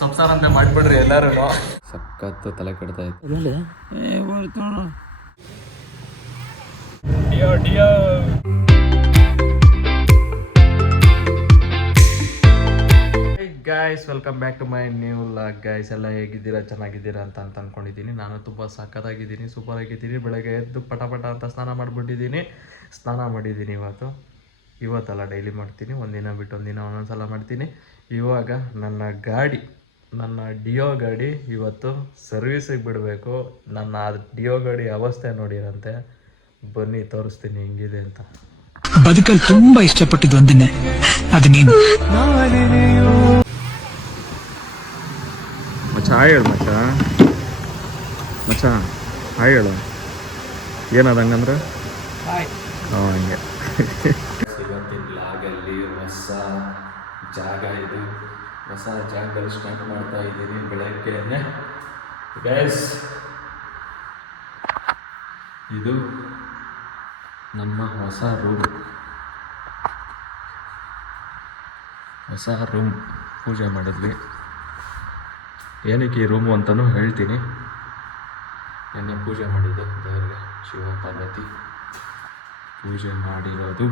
ಸಂಸಾರಂತೆ ಮಾಡ್ಬಿಡ್ರಿ ಎಲ್ಲರೂ. ಸಖತ್ತು ತಲೆ ಕೆಡ್ತಾ ಇತ್ತು. Guys welcome back to my new vlog. Guys ಎಲ್ಲ ಹೇಗಿದ್ದೀರಾ, ಚೆನ್ನಾಗಿದ್ದೀರಾ ಅಂತ ಅಂದ್ಕೊಂಡಿದ್ದೀನಿ. ನಾನು ತುಂಬ ಸಖತ್ತಾಗಿದ್ದೀನಿ, ಸೂಪರ್ ಆಗಿದ್ದೀನಿ. ಬೆಳಗ್ಗೆ ಎದ್ದು ಪಟ ಅಂತ ಸ್ನಾನ ಮಾಡಿಬಿಟ್ಟಿದ್ದೀನಿ. ಸ್ನಾನ ಮಾಡಿದ್ದೀನಿ ಇವತ್ತಲ್ಲ, ಡೈಲಿ ಮಾಡ್ತೀನಿ. ಒಂದಿನ ಬಿಟ್ಟು ಒಂದಿನ ಒಂದೊಂದ್ಸಲ ಮಾಡ್ತೀನಿ. ಇವಾಗ ನನ್ನ ಡಿಯೋ ಗಾಡಿ ಇವತ್ತು ಸರ್ವಿಸಿಗೆ ಬಿಡಬೇಕು. ನನ್ನ ಡಿಯೋ ಗಾಡಿ ಅವಸ್ಥೆ ನೋಡಿರಂತೆ. ಬನ್ನಿ ತೋರಿಸ್ತೀನಿ ಹೆಂಗಿದೆ ಅಂತ. ಬದುಕಲ್ಲಿ ತುಂಬಾ ಇಷ್ಟಪಟ್ಟಿದ್ದು ಒಂದನ್ನೇ, ಅದು ನೀನು. ಮಚ್ಚ ಹಾಯ್ ಹೇಳು ಮಚ್ಚ ಹಾಯ್ ಹೇಳು. ಏನದು ಹಂಗಂದ್ರೆ ಹಂಗೆ. ಇವತ್ತಿನ ಲಾಗಲ್ಲಿ ಹೊಸ ಜಾಗ ಇದು, ಹೊಸ ಜಾಗದಲ್ಲಿ ಸ್ಟಾರ್ಟ್ ಮಾಡ್ತಾ ಇದ್ದೀನಿ ಬೆಳಗ್ಗೆನೆ. ಗೈಸ್ ಇದು ನಮ್ಮ ಹೊಸ ರೂಮ್ ಪೂಜೆ ಮಾಡಿದ್ವಿ. ಏನಕ್ಕೆ ಈ ರೂಮು ಅಂತಲೂ ಹೇಳ್ತೀನಿ. ನೆನ್ನೆ ಪೂಜೆ ಮಾಡಿದ್ದು ದೇವರಿಗೆ, ಶಿವ ಪಾರ್ವತಿ ಪೂಜೆ ಮಾಡಿರೋದು.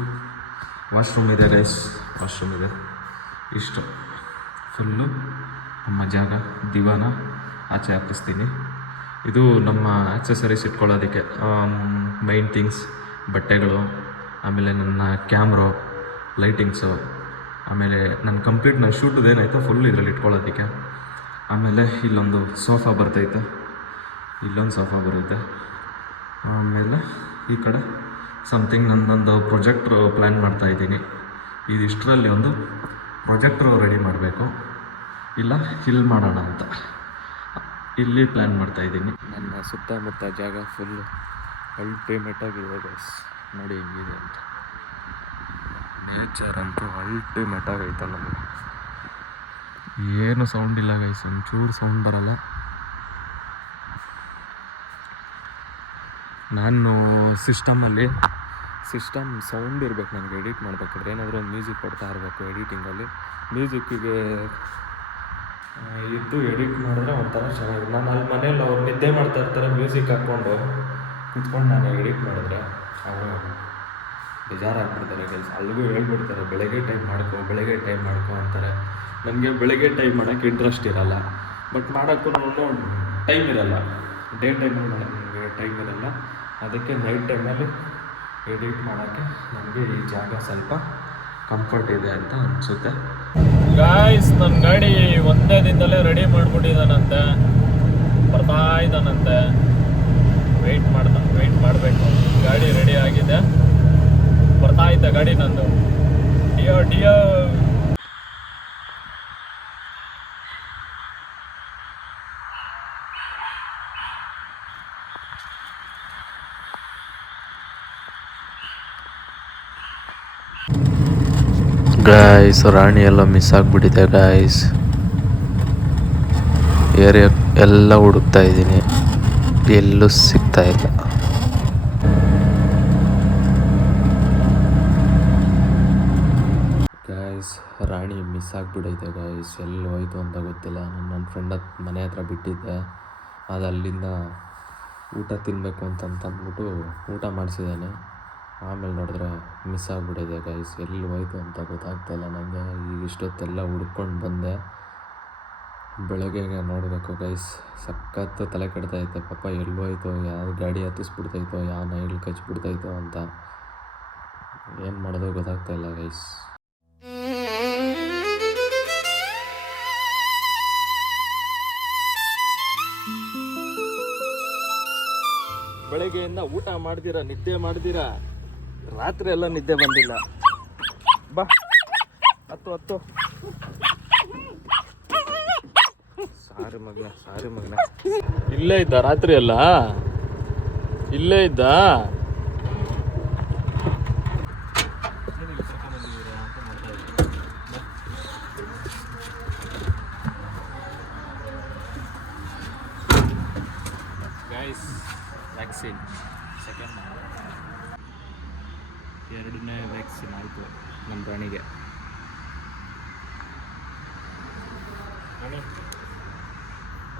ವಾಶ್ರೂಮ್ ಇದೆ ಗೈಸ್, ವಾಶ್ರೂಮ್ ಇದೆ. ಇಷ್ಟು ಫುಲ್ಲು ನಮ್ಮ ಜಾಗ. ದಿವಾನ ಆಚೆ ಹಾಕಿಸ್ತೀನಿ. ಇದು ನಮ್ಮ ಆಕ್ಸೆಸರೀಸ್ ಇಟ್ಕೊಳ್ಳೋದಕ್ಕೆ, ಮೈನ್ ಥಿಂಗ್ಸ್, ಬಟ್ಟೆಗಳು, ಆಮೇಲೆ ನನ್ನ ಕ್ಯಾಮ್ರೋ, ಲೈಟಿಂಗ್ಸು, ಆಮೇಲೆ ನನ್ನ ಕಂಪ್ಲೀಟ್ ನನ್ನ ಶೂಟದು ಏನಾಯಿತು ಫುಲ್ ಇದರಲ್ಲಿ ಇಟ್ಕೊಳ್ಳೋದಕ್ಕೆ. ಆಮೇಲೆ ಇಲ್ಲೊಂದು ಸೋಫಾ ಬರ್ತೈತೆ, ಇಲ್ಲೊಂದು ಸೋಫಾ ಬರುತ್ತೆ. ಆಮೇಲೆ ಈ ಕಡೆ ಸಮಥಿಂಗ್ ನನ್ನೊಂದು ಪ್ರೊಜೆಕ್ಟ್ರು ಪ್ಲ್ಯಾನ್ ಮಾಡ್ತಾಯಿದ್ದೀನಿ. ಇದಿಷ್ಟರಲ್ಲಿ ಒಂದು ಪ್ರೊಜೆಕ್ಟ್ರು ರೆಡಿ ಮಾಡಬೇಕು, ಇಲ್ಲ ಇಲ್ಲಿ ಮಾಡೋಣ ಅಂತ ಇಲ್ಲಿ ಪ್ಲ್ಯಾನ್ ಮಾಡ್ತಾಯಿದ್ದೀನಿ. ನನ್ನ ಸುತ್ತಮುತ್ತ ಜಾಗ ಫುಲ್ಲು ಅಲ್ಟಿಮೇಟಾಗಿದೆ ಗೈಸ್. ನೋಡಿ ಹೆಂಗಿದೆ ಅಂತ. ನೇಚರ್ ಅಂತೂ ಅಲ್ಟಿಮೇಟಾಗೈತೆ ನಮಗೆ. ಏನು ಸೌಂಡ್ ಇಲ್ಲ ಗೈಸ್, ಒಂಚೂರು ಸೌಂಡ್ ಬರಲ್ಲ. ನಾನು ಸಿಸ್ಟಮ್ ಸೌಂಡ್ ಇರಬೇಕು ನನಗೆ ಎಡಿಟ್ ಮಾಡಬೇಕಾದ್ರೆ. ಏನಾದರೂ ಒಂದು ಮ್ಯೂಸಿಕ್ ಕೊಡ್ತಾ ಇರಬೇಕು ಎಡಿಟಿಂಗಲ್ಲಿ. ಮ್ಯೂಸಿಕ್ಕಿಗೆ ಇದ್ದು ಎಡಿಟ್ ಮಾಡಿದ್ರೆ ಒಂಥರ ಚೆನ್ನಾಗಿದೆ. ನಾನು ಅಲ್ಲಿ ಮನೇಲಿ ಅವ್ರು ನಿದ್ದೆ ಮಾಡ್ತಾ ಇರ್ತಾರೆ, ಮ್ಯೂಸಿಕ್ ಹಾಕ್ಕೊಂಡು ಕುತ್ಕೊಂಡು ನಾನು ಎಡಿಟ್ ಮಾಡಿದ್ರೆ ಅವರು ಬೇಜಾರಾಗ್ಬಿಡ್ತಾರೆ ಕೆಲಸ. ಅಲ್ಲಿಗೂ ಹೇಳ್ಬಿಡ್ತಾರೆ ಬೆಳಗ್ಗೆ ಟೈಮ್ ಮಾಡ್ಕೊ ಅಂತಾರೆ. ನನಗೆ ಬೆಳಗ್ಗೆ ಟೈಮ್ ಮಾಡೋಕ್ಕೆ ಇಂಟ್ರೆಸ್ಟ್ ಇರಲ್ಲ, ಬಟ್ ಮಾಡೋಕ್ಕೂ ಟೈಮ್ ಇರಲ್ಲ. ಡೇ ಟೈಮಲ್ಲಿ ಮಾಡೋಕ್ಕೆ ನನಗೆ ಟೈಮ್ ಇರಲ್ಲ. ಅದಕ್ಕೆ ನೈಟ್ ಟೈಮಲ್ಲಿ ಎಡಿಟ್ ಮಾಡೋಕ್ಕೆ ನನಗೆ ಈ ಜಾಗ ಸ್ವಲ್ಪ ಕಂಫರ್ಟ್ ಇದೆ ಅಂತ ಅನಿಸುತ್ತೆ. ಗಾಯ್ಸ್ ನನ್ನ ಗಾಡಿ ಒಂದೇ ದಿನದಲ್ಲೇ ರೆಡಿ ಮಾಡಿಬಿಟ್ಟಿದ್ದಾನಂತೆ, ಬರ್ತಾ ಇದ್ದಾನಂತೆ. ವೆಯ್ಟ್ ಮಾಡಬೇಕು. ಗಾಡಿ ರೆಡಿ ಆಗಿದೆ, ಬರ್ತಾ ಇದ್ದ ಗಾಡಿ ನಂದು. ಡಿಯೋ ಗಾಯ್ಸ್, ರಾಣಿ ಎಲ್ಲ ಮಿಸ್ ಆಗಿಬಿಟ್ಟಿದೆ ಗಾಯ್ಸ್. ಏರಿಯಾ ಎಲ್ಲ ಹುಡುಕ್ತಾ ಇದ್ದೀನಿ, ಎಲ್ಲೂ ಸಿಗ್ತಾ ಇಲ್ಲ. ಗಾಯ್ಸ್ ರಾಣಿ ಮಿಸ್ ಆಗಿಬಿಟ್ಟೈತೆ ಗಾಯ್ಸ್. ಎಲ್ಲಿ ಹೋಯ್ತು ಅಂತ ಗೊತ್ತಿಲ್ಲ. ನನ್ನ ಫ್ರೆಂಡ್ ಮನೆ ಹತ್ರ ಬಿಟ್ಟಿದ್ದೆ. ಅದು ಅಲ್ಲಿಂದ ಊಟ ತಿನ್ನಬೇಕು ಅಂತಂದ್ಬಿಟ್ಟು ಊಟ ಮಾಡಿಸಿದ್ದಾನೆ. ಆಮೇಲೆ ನೋಡಿದ್ರೆ ಮಿಸ್ ಆಗಿಬಿಟ್ಟಿದೆ ಗೈಸ್. ಎಲ್ಲಿ ಹೋಯ್ತು ಅಂತ ಗೊತ್ತಾಗ್ತಾಯಿಲ್ಲ ನನಗೆ. ಈಗ ಇಷ್ಟೊತ್ತೆಲ್ಲ ಹುಡ್ಕೊಂಡು ಬಂದೆ. ಬೆಳಗ್ಗೆಗೆ ನೋಡಬೇಕು ಗೈಸ್. ಸಖತ್ತು ತಲೆ ಕೆಡ್ತೈತೆ. ಪಾಪ ಎಲ್ಲಿ ಹೋಯ್ತು, ಯಾವ ಗಾಡಿ ಹತ್ತಿಸ್ಬಿಡ್ತೈತೋ, ಯಾವ ನೈಲ್ ಕಚ್ಬಿಡ್ತೈತೋ ಅಂತ ಏನು ಮಾಡೋದು ಗೊತ್ತಾಗ್ತಾಯಿಲ್ಲ ಗೈಸ್. ಬೆಳಗ್ಗೆಯಿಂದ ಊಟ ಮಾಡ್ದಿರಾ, ನಿದ್ದೆ ಮಾಡ್ದಿರಾ, ರಾತ್ರಿ ಎಲ್ಲ ನಿದ್ದೆ ಬಂದಿಲ್ಲ. ಬಾ ಹತ್ತು ಸಾರಿ ಮಗನ ಇಲ್ಲೇ ಇದ್ದ ರಾತ್ರಿ ಎಲ್ಲ, ಇಲ್ಲೇ ಇದ್ದ. ಗೈಸ್ ವ್ಯಾಕ್ಸಿನ್ ಸೆಕೆಂಡ್, ಎರಡನೇ ವ್ಯಾಕ್ಸಿನ್ ಆಯಿತು ನಮ್ಮ ಪ್ರಾಣಿಗೆ.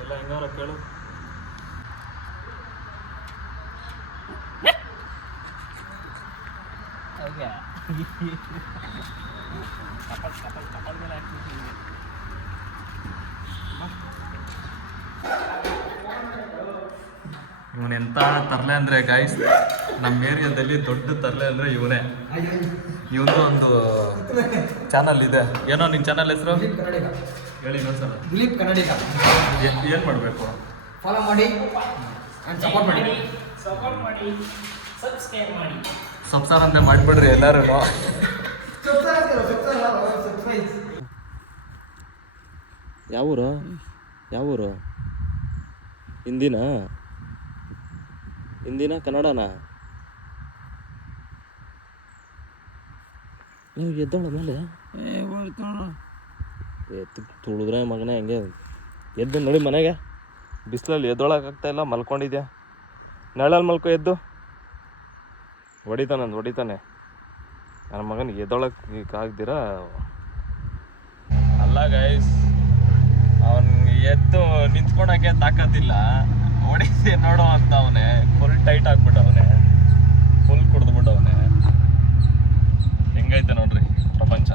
ಎಲ್ಲ ಹೆಂಗವ್ರ ಕೇಳು. ಇವನೆಂತ ತರಲೆ ಅಂದರೆ ಗಾಯ್ಸ್, ನಮ್ಮ ಏರಿಯಾದಲ್ಲಿ ದೊಡ್ಡ ತರಲೆ ಅಂದರೆ ಇವನೇ. ಇವನು ಒಂದು ಚಾನಲ್ ಇದೆ. ಏನೋ ನಿನ್ನ ಚಾನಲ್ ಹೆಸರು ಹೇಳಿ ಇನ್ನೊಂದ್ಸಲ. ದಿಲೀಪ್ ಕನ್ನಡಿಗ. ಏನು ಮಾಡಬೇಕು? ಫಾಲೋ ಮಾಡಿ ಆ್ಯಂಡ್ ಸಪೋರ್ಟ್ ಮಾಡಿ. ಸಬ್ಸ್ಕ್ರೈಬ್ ಅಂತ ಮಾಡಿಬಿಡ್ರಿ ಎಲ್ಲರೂ. ಯಾವೂರು ಯಾವೂರು? ಹಿಂದಿನ ಕನ್ನಡನಾ? ನೀವು ಎದ್ದೋಳ ಮೇಲೆ ತುಳಿದ್ರೆ ಮಗನೇ ಹಂಗೆ ಎದ್ದು ನೋಡಿ. ಮನೆಗೆ ಬಿಸಿಲಲ್ಲಿ ಎದ್ದೊಳಕ್ಕಾಗ್ತಾ ಇಲ್ಲ, ಮಲ್ಕೊಂಡಿದ್ಯಾ. ನೆಳಲ್ಲಿ ಮಲ್ಕೊ, ಎದ್ದು ಹೊಡಿತಾನೆ ನನ್ನ ಮಗನಿಗೆ ಎದ್ದೊಳಕ್ಕೆ ಆಗ್ದಿರ. ಅಲ್ಲ ಗೈಸ್, ಅವನು ಎದ್ದು ನಿಂತ್ಕೊಳಕ್ಕೆ ತಾಕತ್ತಿಲ್ಲ, ಹೊಡಿಸಿ ನೋಡೋ ಅಂತ ಅವನೇ ಫುಲ್ ಟೈಟ್ ಆಗ್ಬಿಟ್ಟವನೆ, ಫುಲ್ ಕುಡ್ದುಬಿಟ್ಟವನೆ. ಹೆಂಗೈತೆ ನೋಡ್ರಿ ಪ್ರಪಂಚ.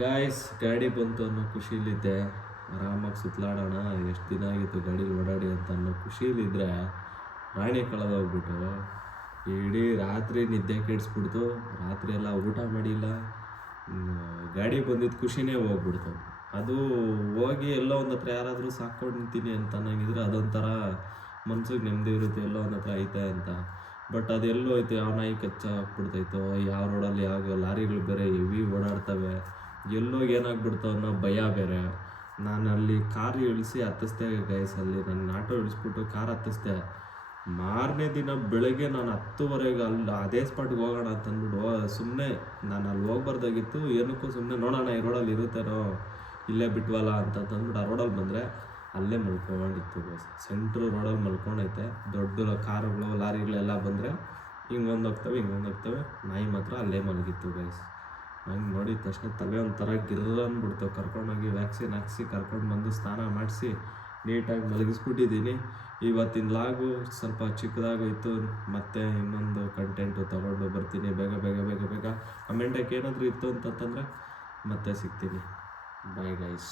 ಗಾಯ್ಸ್, ಗಾಡಿ ಬಂತು ಅನ್ನೋ ಖುಷಿಲಿದ್ದೆ. ಆರಾಮಾಗಿ ಸುತ್ತಲಾಡೋಣ, ಎಷ್ಟು ದಿನ ಆಗಿತ್ತು ಗಾಡೀಲಿ ಓಡಾಡಿ ಅಂತ ಅನ್ನೋ ಖುಷಿಲಿದ್ದರೆ ರಾಣಿ ಕಳೆದೋಗ್ಬಿಟ್ಟು ಇಡೀ ರಾತ್ರಿ ನಿದ್ದೆ ಕೆಡಿಸ್ಬಿಡ್ತು. ರಾತ್ರಿ ಎಲ್ಲ ಊಟ ಮಾಡಿಲ್ಲ, ಗಾಡಿ ಬಂದಿದ್ದು ಖುಷಿನೇ ಹೋಗ್ಬಿಡ್ತು. ಅದು ಹೋಗಿ ಎಲ್ಲೋ ಒಂದು ಹತ್ರ ಯಾರಾದರೂ ಸಾಕ್ಕೊಂಡು ನಿಂತೀನಿ ಅಂತ ಅನ್ನಂಗಿದ್ರೆ ಅದೊಂಥರ ಮನ್ಸಿಗೆ ನೆಮ್ಮದಿ ಇರುತ್ತೆ, ಎಲ್ಲೋ ಒಂದು ಹತ್ರ ಐತೆ ಅಂತ. ಬಟ್ ಅದೆಲ್ಲೋ ಐತೆ, ಯಾವ ನಾಯಿ ಕಚ್ಚ ಹಾಕ್ಬಿಡ್ತೈತೋ, ಯಾವ ರೋಡಲ್ಲಿ ಯಾವ ಲಾರಿಗಳು ಬೇರೆ ಹೆವಿ ಓಡಾಡ್ತವೆ, ಎಲ್ಲೋಗಿ ಏನಾಗ್ಬಿಡ್ತೋ ಅನ್ನೋ ಭಯ ಬೇರೆ. ನಾನು ಅಲ್ಲಿ ಕಾರ್ ಇಳಿಸಿ ಹತ್ತಿಸ್ದೆ ಗೈಸ್, ಅಲ್ಲಿ ನನ್ನ ಆಟೋ ಇಳಿಸ್ಬಿಟ್ಟು ಕಾರ್ ಹತ್ತಿಸ್ದೆ. ಮಾರನೇ ದಿನ ಬೆಳಗ್ಗೆ ನಾನು 10:30 ಅಲ್ಲಿ ಅದೇ ಸ್ಪಾಟ್ಗೆ ಹೋಗೋಣ ಅಂತಂದ್ಬಿಟ್ಟು ಸುಮ್ಮನೆ ನಾನು ಅಲ್ಲಿ ಹೋಗ್ಬಾರ್ದಾಗಿತ್ತು, ಏನಕ್ಕೂ ಸುಮ್ಮನೆ ನೋಡೋಣ ಈ ರೋಡಲ್ಲಿ ಇರುತ್ತೇನೋ, ಇಲ್ಲೇ ಬಿಟ್ವಲ್ಲ ಅಂತಂದ್ಬಿಟ್ಟು ಆ ರೋಡಲ್ಲಿ ಬಂದರೆ ಅಲ್ಲೇ ಮಲ್ಕೊಂಡಿತ್ತು ಬಸ್. ಸೆಂಟ್ರು ರೋಡಲ್ಲಿ ಮಲ್ಕೊಂಡೈತೆ. ದೊಡ್ಡ ಕಾರುಗಳು ಲಾರಿಗಳೆಲ್ಲ ಬಂದರೆ ಹಿಂಗೊಂದು ಹೋಗ್ತವೆ, ನಾಯಿ ಮಾತ್ರ ಅಲ್ಲೇ ಮಲಗಿತ್ತು ಗೈಸ್. ನಂಗೆ ನೋಡಿದ ತಕ್ಷಣ ತಲೆ ಒಂಥರ ಗಿರ್ರ ಅಂದ್ಬಿಡ್ತು. ಕರ್ಕೊಂಡೋಗಿ ವ್ಯಾಕ್ಸಿನ್ ಹಾಕ್ಸಿ ಕರ್ಕೊಂಡು ಬಂದು ಸ್ನಾನ ಮಾಡಿಸಿ ನೀಟಾಗಿ ಮಲಗಿಸ್ಬಿಟ್ಟಿದ್ದೀನಿ. ಇವತ್ತಿನ ಲಾಗು ಸ್ವಲ್ಪ ಚಿಕ್ಕದಾಗೋಯ್ತು. ಮತ್ತೆ ಇನ್ನೊಂದು ಕಂಟೆಂಟು ತೊಗೊಂಡು ಬರ್ತೀನಿ ಬೇಗ. ಕಮೆಂಟಾಗಿ ಏನಾದರೂ ಇತ್ತು ಅಂತಂತಂದರೆ ಮತ್ತೆ ಸಿಗ್ತೀನಿ. Bye guys.